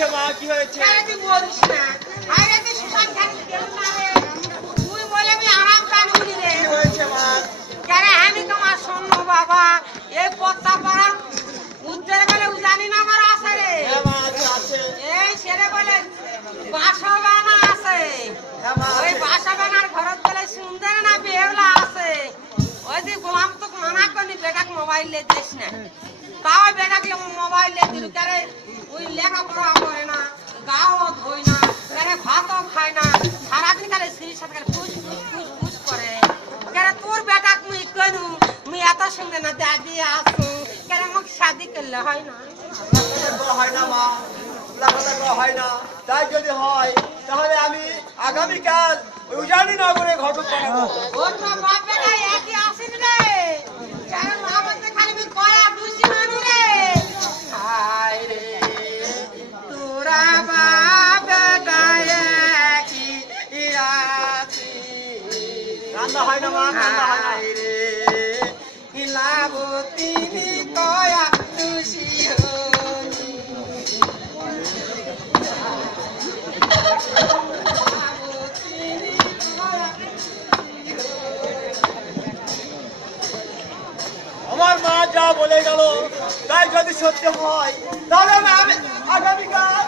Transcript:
হয়েছে মা, কি হয়েছে? আরে তুই বলিস না, আরে তুই সুশান খান কেন না রে? তুই বলে আমি আরাম কানুনি রে। কি হয়েছে মা? আরে আমি তোমার শোনো বাবা, এই পত্তা পাড়ার উজ্জ্বল বলে জানি না আমার আছে রে। হ্যাঁ মা, আছে। এই ছেলে বলে বাসাবানা আছে। হ্যাঁ মা, ওই আছে। বাসাবানার ঘরত বলে সুন্দর না বেহলা আছে। ওই যে গোলাম তো মানা করনি বেটাক মোবাইল লে দিস না, তাও বেটাকে মোবাইল লে দিল। কারে ওই লেখাপড়া করে না, গাও ধোয় না, কারে ভাতও খায় না, সারাদিন কারে স্ত্রীর সাথে কারে ফুস ফুস ফুস ফুস করে। কারে তোর বেটাক মুই কনু, মুই এত সুন্দর না দাদি আসু, কারে মুখ শাদি করলে হয় না? হয় না মা, কথা হয় না। তাই যদি হয় তাহলে আমি আগামীকাল উজানি নগরে ঘটক বানাবো। ওর তো বাপ বেটা একই আসেন রে, কারণ আমাদের খালি আমি কয়া বুঝি মানু রে। হায় রে তোরা বাপ বেটা একই আসি। রান্না হয় না মা, রান্না হয় না। হায় রে হিলাবো তিনি কয়া খুশি হনি। আমার মা যা বলে গেল তাই যদি সত্যি হয় তাহলে আমি আগামীকাল